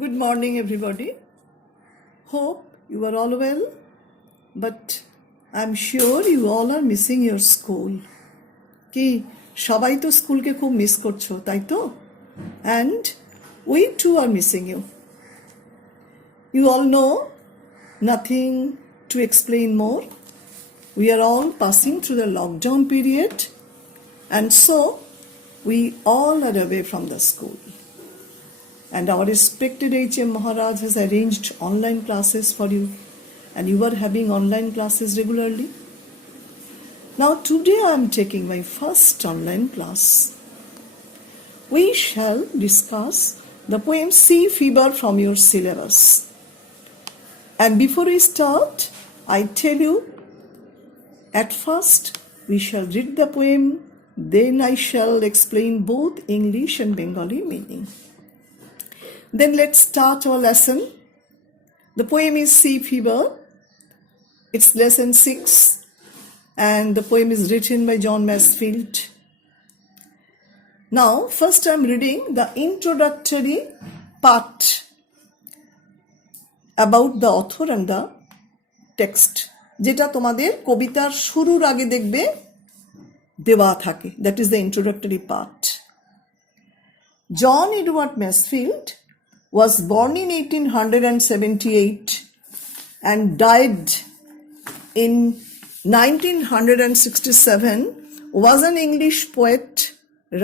Good morning, everybody. Hope you are all well, but I'm sure you all are missing your school. কি সবাই তো স্কুলকে খুব miss করছো, তাই তো? And we too are missing you. You all know nothing to explain more. We are all passing through the lockdown period, and so we all are away from the school. And our respected HM Maharaj has arranged online classes for you, and you are having online classes regularly. Now today I am taking my first online class. We shall discuss the poem Sea Fever from your syllabus. And before we start, I tell you, at first we shall read the poem, then I shall explain both English and Bengali meaning. Then let's start our lesson. The poem is Sea Fever. It's lesson 6, and the poem is written by John Masefield. Now, first I'm reading the introductory part about the author and the text. যেটা তোমাদের কবিতার শুরুর আগে দেখবে দেওয়া থাকে. That is the introductory part. John Edward Masefield was born in 1878 and died in 1967, was an English poet,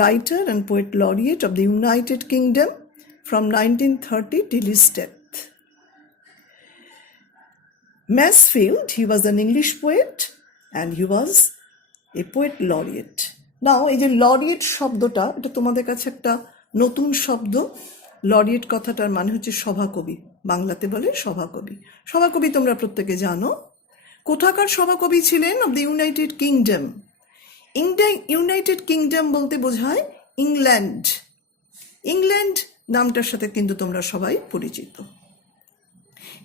writer and poet laureate of the United Kingdom from 1930 till his death. Masefield, he was an English poet and he was a poet laureate. Now, এই যে laureate শব্দটা, এটা তোমাদের কাছে একটা নতুন শব্দ. Laureate কথাটার মানে হচ্ছে সভাকবি, বাংলাতে বলে সভাকবি. সভাকবি তোমরা প্রত্যেকে জানো. কোথাকার সভাকবি ছিলেন? Of the United kingdom. United kingdom বলতে বোঝায় ইংল্যান্ড. ইংল্যান্ড নামটার সাথে কিন্তু তোমরা সবাই পরিচিত.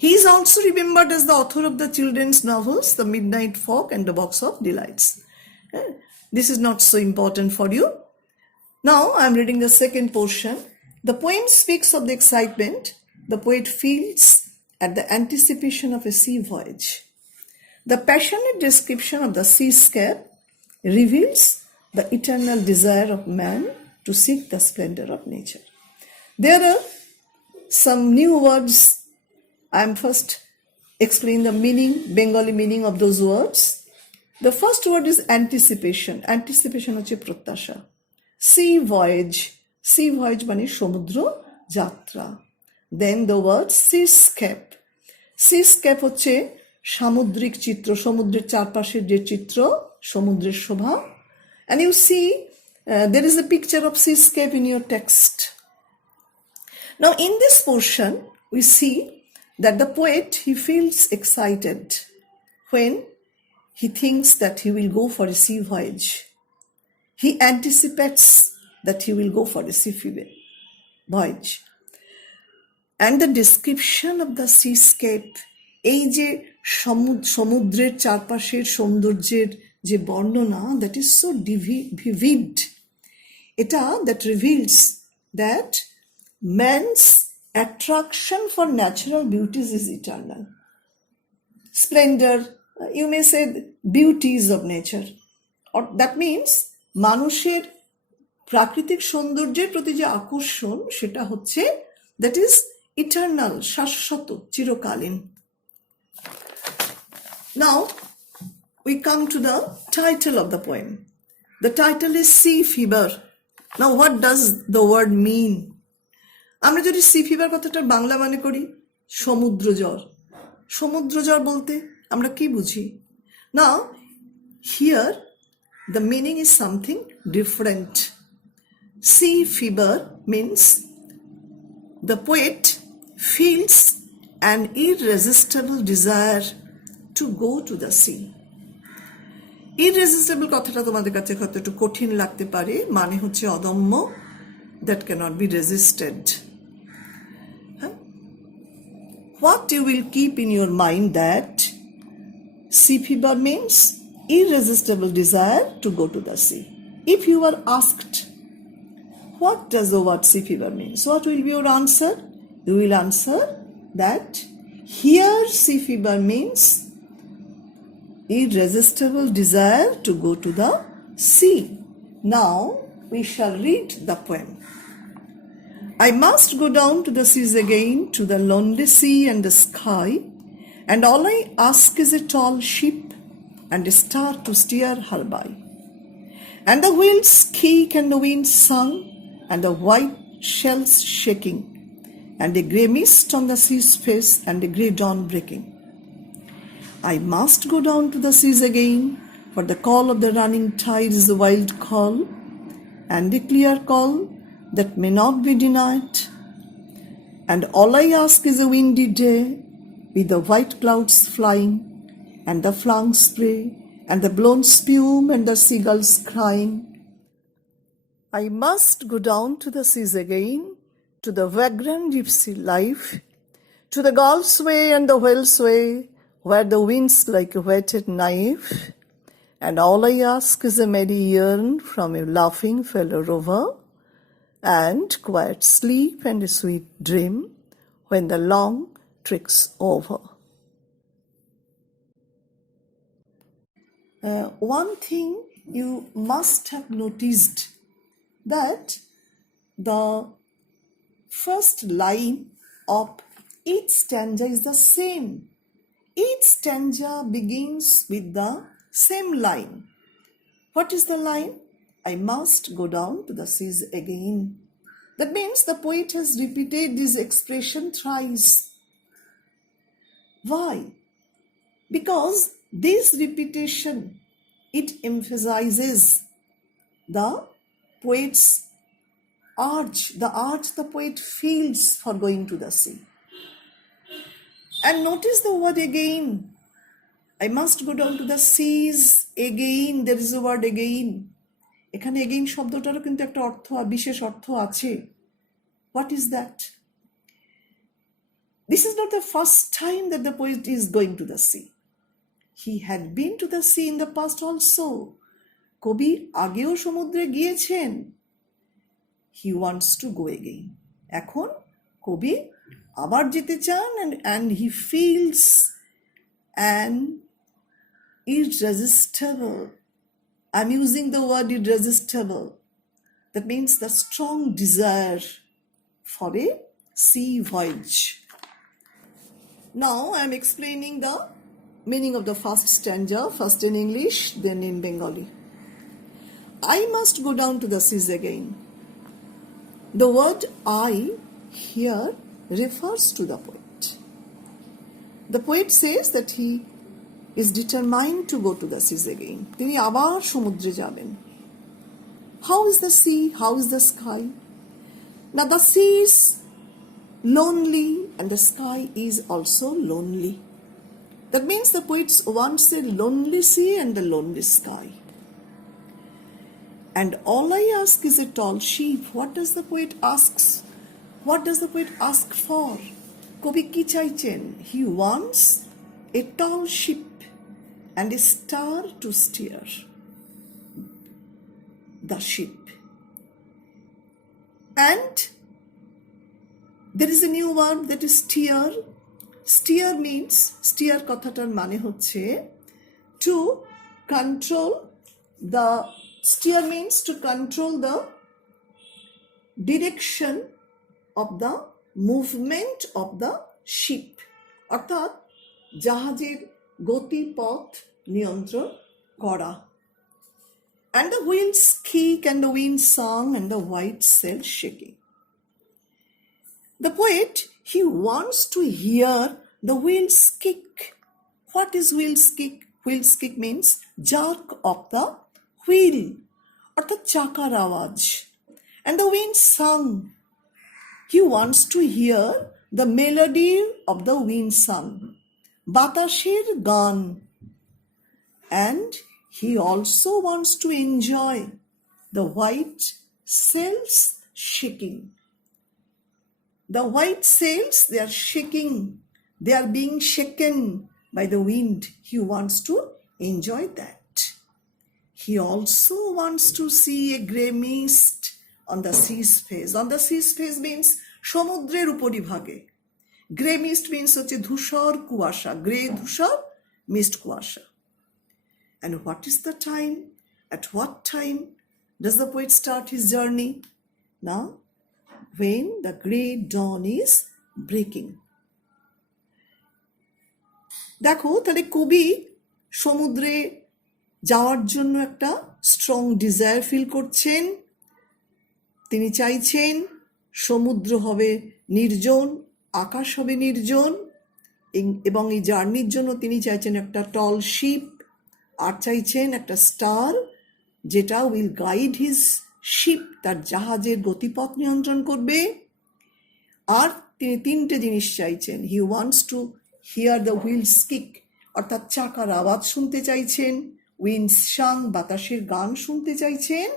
He is also remembered as the author of the children's novels the midnight folk and the box of delights. This is not so important for you. Now I am reading the second portion. The poem speaks of the excitement the poet feels at the anticipation of a sea voyage. The passionate description of the seascape reveals the eternal desire of man to seek the splendor of nature. There are some new words. I am first explaining the meaning, Bengali meaning of those words. The first word is anticipation. Anticipation হচ্ছে প্রত্যাশা. Sea voyage. Sea voyage মানে সমুদ্র যাত্রা. Then the word seascape. Seascape হচ্ছে সামুদ্রিক চিত্র, সমুদ্রের চারপাশের যে চিত্র, সমুদ্রের শোভা. And you see, there is a picture of seascape in your text. Now in this portion, we see that the poet, he feels excited when he thinks that he will go for a sea voyage. He anticipates that he will go for a sea voyage. And the description of the seascape, এই যে সমুদ্রের চারপাশের সৌন্দর্যের যে বর্ণনা, that is so vivid. এটা that reveals that man's attraction for natural beauties is eternal. Splendor, you may say beauties of nature. Or that means মানুষের প্রাকৃতিক সৌন্দর্যের প্রতি যে আকর্ষণ, সেটা হচ্ছে দ্যাট ইজ ইটার্নাল, শাশ্বত, চিরকালীন. Now we come to the title of the poem. The title is sea fever. Now what does the word mean? আমরা যদি সি ফিভার কথাটার বাংলা মানে করি সমুদ্র জ্বর. সমুদ্র জ্বর বলতে আমরা কি বুঝি? Now here the meaning is something different. Sea fever means the poet feels an irresistible desire to go to the sea. Irresistible কথাটা তোমাদের কাছে হয়তো একটু কঠিন লাগতে পারে. মানে হচ্ছে অদম্য, that cannot be resisted. What you will keep in your mind that sea fever means irresistible desire to go to the sea. If you are asked, what does the word sea fever mean? So what will be your answer? You will answer that here sea fever means irresistible desire to go to the sea. Now we shall read the poem. I must go down to the seas again, to the lonely sea and the sky, and all I ask is a tall ship and a star to steer her by. And the wheels kick and the wind sung, and the white shells shaking, and a grey mist on the sea's face and a grey dawn breaking. I must go down to the seas again, for the call of the running tide is a wild call, and a clear call that may not be denied. And all I ask is a windy day, with the white clouds flying, and the flung spray, and the blown spume, and the seagulls crying. I must go down to the seas again, to the vagrant gypsy life, to the Gulf's way and the whale's way, where the wind's like a whetted knife. And all I ask is a merry yearn from a laughing fellow rover, and quiet sleep and a sweet dream when the long trick's over. One thing you must have noticed, that the first line of each stanza is the same. Each stanza begins with the same line. What is the line? I must go down to the seas again. That means the poet has repeated this expression thrice. Why? Because this repetition, it emphasizes the poet's urge, the urge the poet feels for going to the sea. And notice the word again. I must go down to the seas again. There is a word again. এখানে again শব্দটারও কিন্তু একটা অর্থ, বিশেষ অর্থ আছে. What is that? This is not the first time that the poet is going to the sea. He had been to the sea in the past also. কবি আগেও সমুদ্রে গিয়েছেন. He wants to go again. এখন কবি আবার যেতে চান, and he feels an irresistible. I'm using the word irresistible. That means the strong desire for a sea voyage. Now I'm explaining the meaning of the first stanza, first in English, then in Bengali. I must go down to the seas again. The word I here refers to the poet. The poet says that he is determined to go to the seas again. তিনি আবার সমুদ্রে যাবেন. How is the sea? How is the sky? Now the sea is lonely and the sky is also lonely. That means the poet wants a lonely sea and a lonely sky. And all I ask is a tall ship. What does the poet asks? What does the poet ask for? কবি কি চাইছেন? He wants a tall ship and a star to steer the ship. And there is a new word, that is steer. Steer means, steer কথাটার মানে হচ্ছে to control the, steer means to control the direction of the movement of the ship. অর্থাৎ জাহাজের গতিপথ নিয়ন্ত্রণ করা. And the wheels kick and the wind song and the white sail shaking. The poet, he wants to hear the wheels kick. What is wheels kick? Wheels kick means jerk of the wheel, অর্থাৎ চাকার আওয়াজ. And the wind sung. He wants to hear the melody of the wind sung, বাতাসের গান. And he also wants to enjoy the white sails shaking. The white sails, they are shaking. They are being shaken by the wind. He wants to enjoy that. He also wants to see a grey mist on the sea's face. On the sea's face means সমুদ্রের উপরিভাগে। Grey mist means হচ্ছে ধূসর কুয়াশা, grey ধূসর, mist কুয়াশা। And what is the time? At what time does the poet start his journey? Now, when the grey dawn is breaking. দেখো তাহলে কবি সমুদ্রে যাওয়ার জন্য একটা স্ট্রং ডিজায়ার ফিল করছেন। তিনি চাইছেন সমুদ্র হবে নির্জন, আকাশ হবে নির্জন, এবং এই জার্নির জন্য তিনি চাইছেন একটা টল শিপ, আর চাইছেন একটা স্টার যেটা উইল গাইড হিজ শিপ, তার জাহাজের গতিপথ নিয়ন্ত্রণ করবে। আর তিনি তিনটে জিনিস চাইছেন। He wants to hear the wheels kick, অর্থাৎ চাকার আওয়াজ শুনতে চাইছেন। উইন্ডস সাং, বাতাসের গান শুনতে চাইছেন।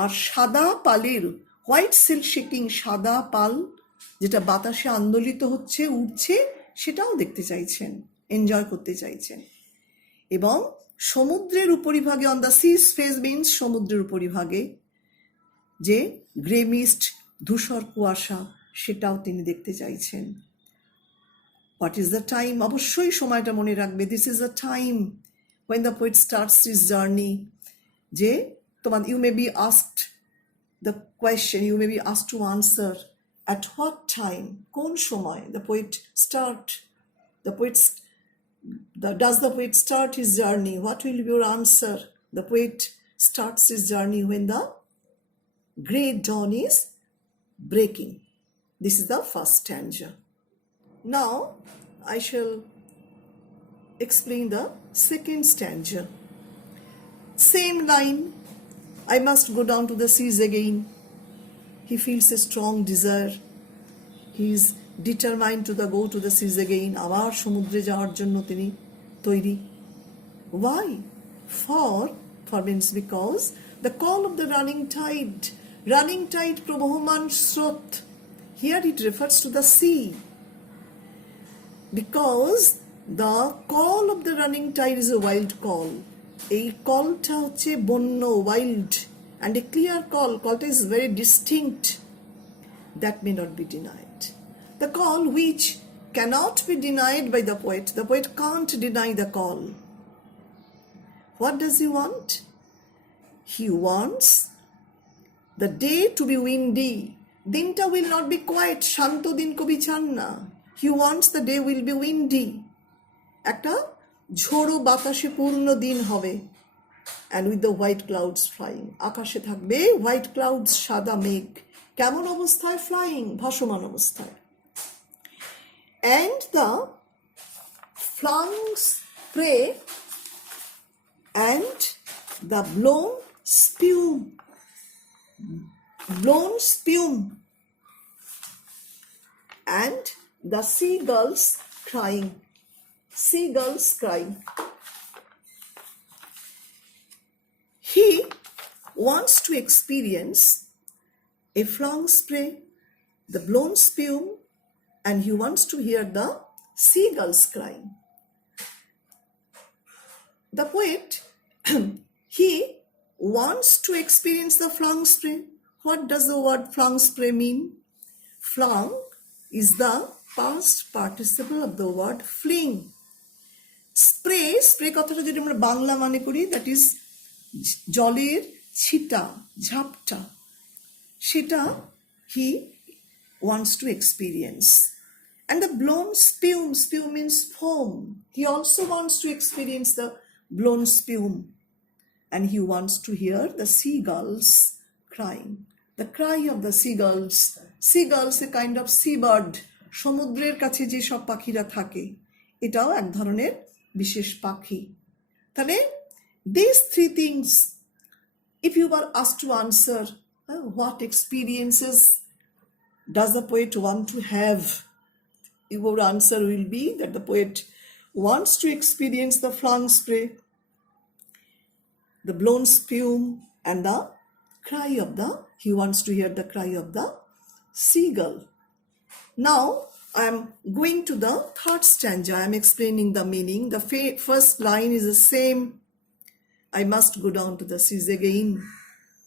আর সাদা পালের, হোয়াইট সিল্ক শেকিং, সাদা পাল যেটা বাতাসে আন্দোলিত হচ্ছে, উঠছে, সেটাও দেখতে চাইছেন, এনজয় করতে চাইছেন। এবং সমুদ্রের উপরিভাগে, on the sea's face means সমুদ্রের উপরিভাগে যে গ্রে মিস্ট, ধূসর কুয়াশা, সেটাও তিনি দেখতে চাইছেন। What is the time? অবশ্যই সময়টা মনে রাখবে। This is the time when the poet starts his journey. যে তোমার, you may be asked the question, you may be asked to answer, at what time? কোন সময়? The poet does the poet start his journey? What will be your answer? The poet starts his journey when the grey dawn is breaking. This is the first stanza. Now I shall explain the second stanza. Same line, I must go down to the seas again. He feels a strong desire. He is determined to go to the seas again. আবার সমুদ্রে যাওয়ার জন্য তিনি তৈরি। Why? For means because the call of the running tide, প্রবহমান স্রোত. Here it refers to the sea. Because the call of the running tide is a wild call. এই কলটা হচ্ছে বন্য, wild, and a clear call. Callটা is very distinct. That may not be denied. The call which cannot be denied by the poet. The poet can't deny the call. What does he want? He wants the day to be windy. দিনটা will not be quiet. শান্ত দিন কবি চান না। He wants the day will be windy. একটা ঝোড়ো বাতাসে পূর্ণ দিন হবে। And with the white clouds flying. আকাশে থাকবে হোয়াইট ক্লাউডস, সাদা মেঘ। কেমন অবস্থায়? ফ্লাইং, ভাসমান অবস্থায়। And the flung spray and the blown spume and the seagulls crying. He wants to experience a flung spray, the blown spume, and he wants to hear the seagulls crying. The poet, he wants to experience the flung spray. What does the word flung spray mean? Flung is the past participle of the word fling. Spray কথাটা যদি আমরা বাংলা মানে করি, that is জলের ছিটা, ঝাপটা, সেটা হি wants to experience. And the blown spume means foam. He also wants to experience the blown spume. And he wants to hear the seagulls crying. The cry of the seagulls. Seagulls, a kind of seabird. সমুদ্রের কাছে যে সব পাখিরা থাকে, এটাও এক ধরনের বিশেষ পাখি। তাহলে these three things, if you were asked to answer, what experiences does the poet want to have? Your answer will be that the poet wants to experience the flung spray, the blown spume, and the cry of he wants to hear the cry of the seagull. Now I am going to the third stanza. I am explaining the meaning. The first line is the same. I must go down to the seas again.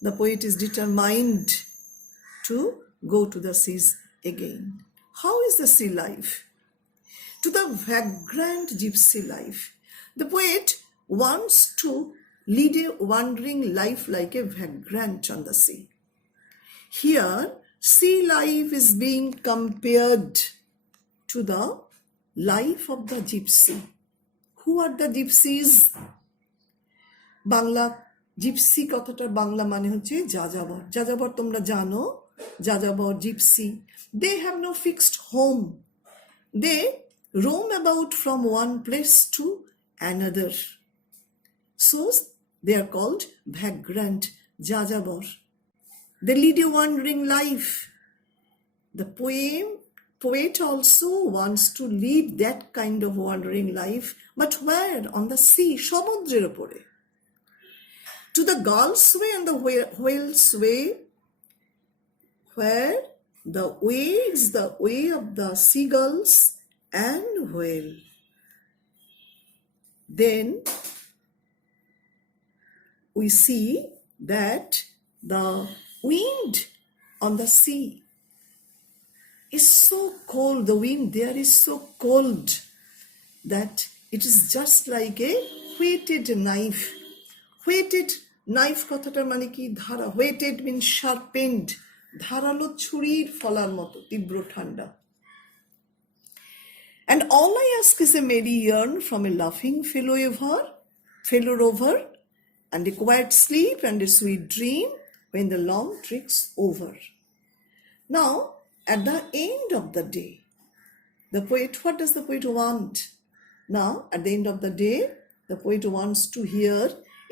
The poet is determined to go to the seas again. How is the sea life? To the vagrant gypsy life, the poet wants to lead a wandering life like a vagrant on the sea. Here, sea life is being compared to the life of the gypsy. Who are the gypsies? Bangla gypsy কথাটার বাংলা মানে হচ্ছে যাযাবর। যাযাবর তোমরা জানো, যাযাবর gypsy, they have no fixed home. They roam about from one place to another. So they are called vagrant, যাযাবর. They lead a wandering life. The poet also wants to lead that kind of wandering life, but where? On the sea, সমুদ্রের উপরে. To the Gulf's way and the whale's way, where the way is the way of the seagulls and whale. Then we see that the wind on the sea is so cold. The wind there is so cold that it is just like a whetted knife. Whetted knife কথাটার মানে কি? ধারা। whetted means sharpened, ধারালো ছুরির ফলার মতো তীব্র ঠান্ডা। And all I ask is a merry yearn from a laughing fellow rover, and a quiet sleep and a sweet dream when the long trick's over. Now, at the end of the day, the poet, what does the poet want? Now, at the end of the day, the poet wants to hear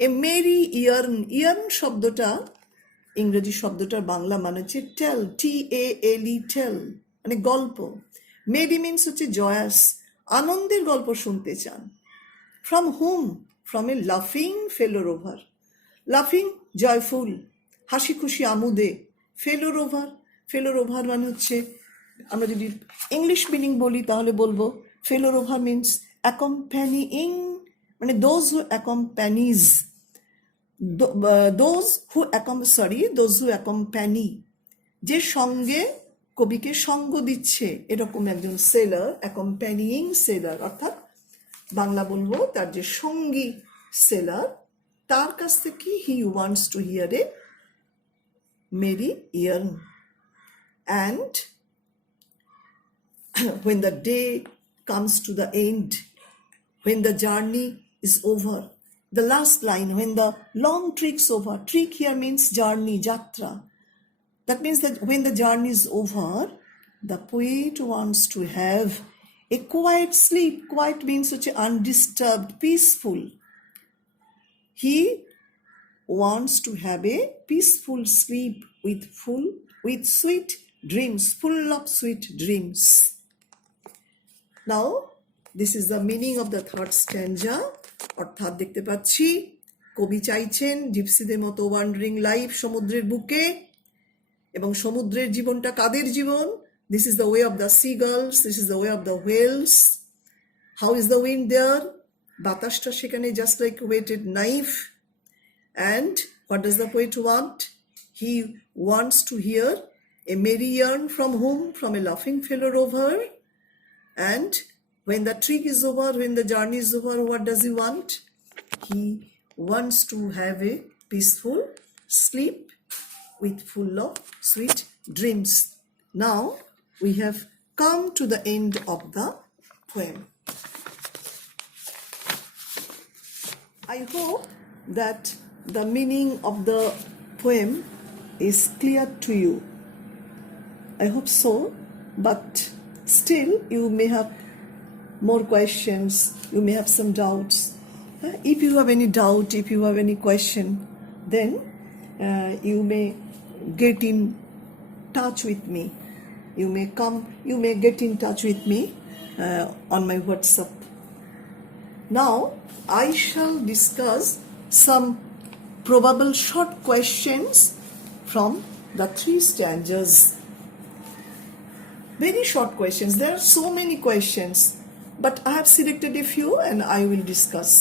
a merry yearn. Yearn শব্দটা, ইংরেজি শব্দটার বাংলা মানে হচ্ছে tell, T-A-L-E, tell, মানে গল্প। Merry means হচ্ছে joyous, আনন্দের গল্প শুনতে চান। From whom? From a laughing fellow rover. Laughing, joyful, হাসি খুশি আমোদে। fellow rover মানে হচ্ছে, আমরা যদি ইংলিশ মিনিং বলি তাহলে বলবো fellow rover means accompanying, মানে those who accompanies, those who accompany, যে সঙ্গে কবিকে সঙ্গ দিচ্ছে, এরকম একজন সেলার, অ্যাকম্প্যানিং সেলার, অর্থাৎ বাংলা বলবো তার যে সঙ্গী সেলার, তার কাছ থেকে হি wants to here A Mary yarn. And when the day comes to the end, when the journey is over, the last line, when the long trick's over, trick here means journey, jatra. That means that when the journey is over, the poet wants to have a quiet sleep. Quiet means such undisturbed, peaceful. He wants to have a peaceful sleep with sweet dreams, full of sweet dreams. Now, this is the meaning of the third stanza. অর্থাৎ দেখতে পাচ্ছি কবি চাইছেন জিপসিদের মতো wandering life সমুদ্রের বুকে, এবং সমুদ্রের জীবনটা কাদের জীবন? This is the way of the seagulls, this is the way of the whales. How is the wind there? বাতাসটা সেখানে just like a whetted knife. And what does the poet want? He wants to hear a merry yarn from whom? From a laughing fellow rover. And when the trick is over, when the journey is over, what does he want? He wants to have a peaceful sleep with full of sweet dreams. Now we have come to the end of the poem. I hope that the meaning of the poem is clear to you. I hope so, but still you may have more questions, you may have some doubts. If you have any doubt, if you have any question, then you may get in touch with me. You may get in touch with me on my WhatsApp. Now I shall discuss some probable short questions from the 3 stanzas. Very short questions. There are so many questions, but I have selected a few and I will discuss.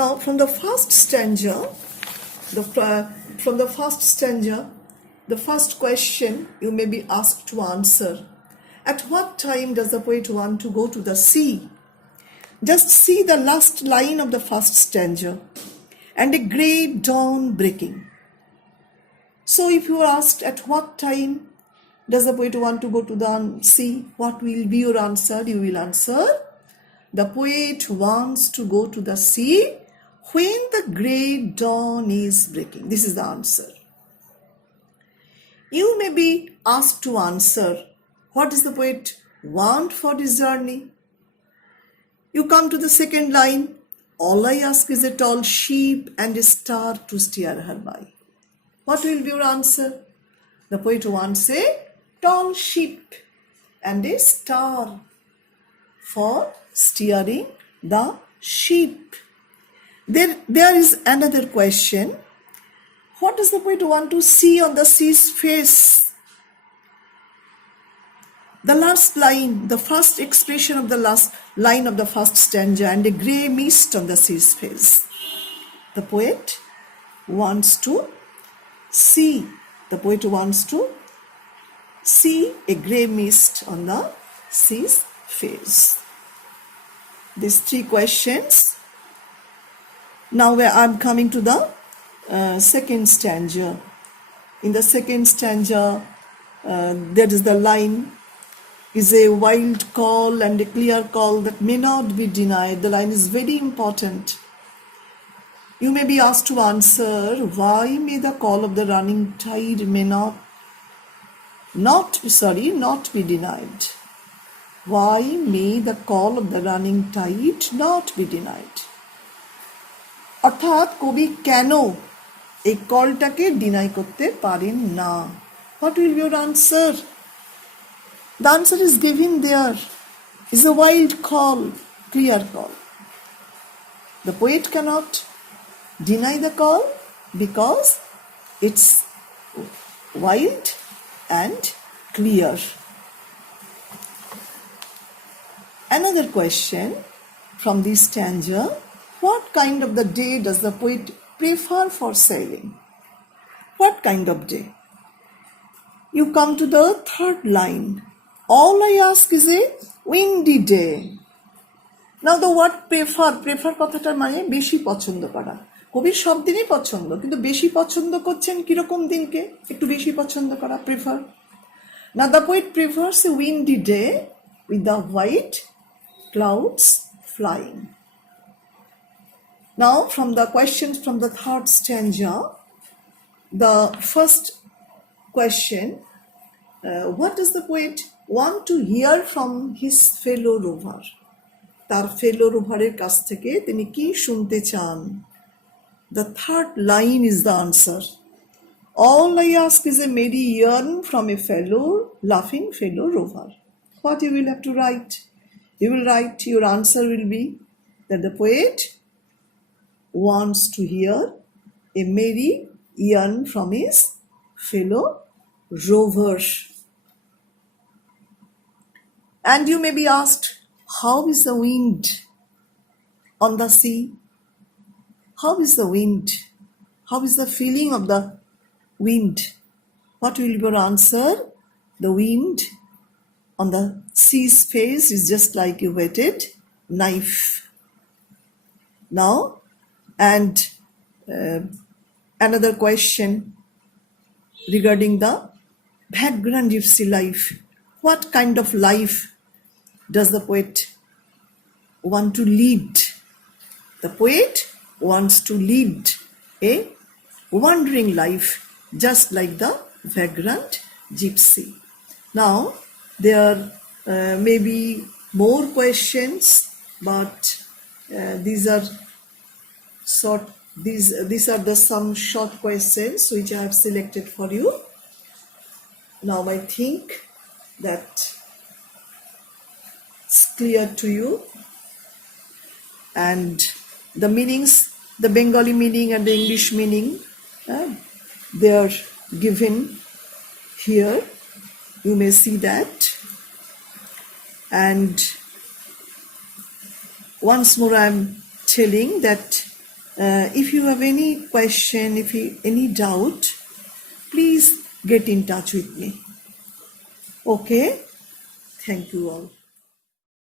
Now, from the first stanza, the first question you may be asked to answer. At what time does the poet want to go to the sea? Just see the last line of the first stanza. And a grey dawn breaking. So if you are asked at what time does the poet want to go to the sea, what will be your answer? You will answer, the poet wants to go to the sea when the grey dawn is breaking. This is the answer. You may be asked to answer, what does the poet want for this journey? You come to the second line, all I ask is a tall sheep and a star to steer her by. What will be your answer? The poet wants a tall sheep and a star for steering the sheep. There is another question. What does the poet want to see on the sea's face? The last line, the first expression of the last line of the first stanza, and a grey mist on the sea's face. The poet wants to see. The poet wants to see a grey mist on the sea's face. These three questions. Now I'm coming to the second stanza. In the second stanza, there is the line, is a wild call and a clear call that may not be denied. The line is very important. You may be asked to answer, why may the call of the running tide may not be denied? Why may the call of the running tide not be denied? অর্থাৎ কবি কেন এই কলটাকে deny করতে পারেন না? What will be your answer? The answer is given there. It's a wild call, clear call. The poet cannot deny the call because it's wild and clear. Another question from this stanza, what kind of the day does the poet prefer for sailing? What kind of day? You come to the third line. All I ask is a windy day. Now the word prefer কথাটার মানে বেশি পছন্দ করা। কবির সব দিনই পছন্দ, কিন্তু বেশি পছন্দ করছেন কিরকম দিনকে? একটু বেশি পছন্দ করা, prefer. Now the poet prefers a windy day with the white clouds flying. Now from the questions from the third stanza, the first question, what does the poet want to hear from his fellow rover? তার fellow rover-এর কাছ থেকে তিনি কি শুনতে চান? The third line is the answer. All I ask is a merry yearn from a laughing fellow rover. What you will have to write? You will write, your answer will be that the poet wants to hear a merry yearn from his fellow rover. And you may be asked, how is the wind on the sea? How is the wind? How is the feeling of the wind? What will be your answer? The wind on the sea's face is just like a whetted knife. Now, and another question regarding the background gypsy life. What kind of life does the poet want to lead? The poet wants to lead a wandering life, just like the vagrant gypsy. Now, there may be more questions, but these are some short questions which I have selected for you. Now I think that it's clear to you, and the meanings, the Bengali meaning and the English meaning, they are given here. You may see that. And once more I'm telling that if you have any question, any doubt, please get in touch with me. Okay, thank you all.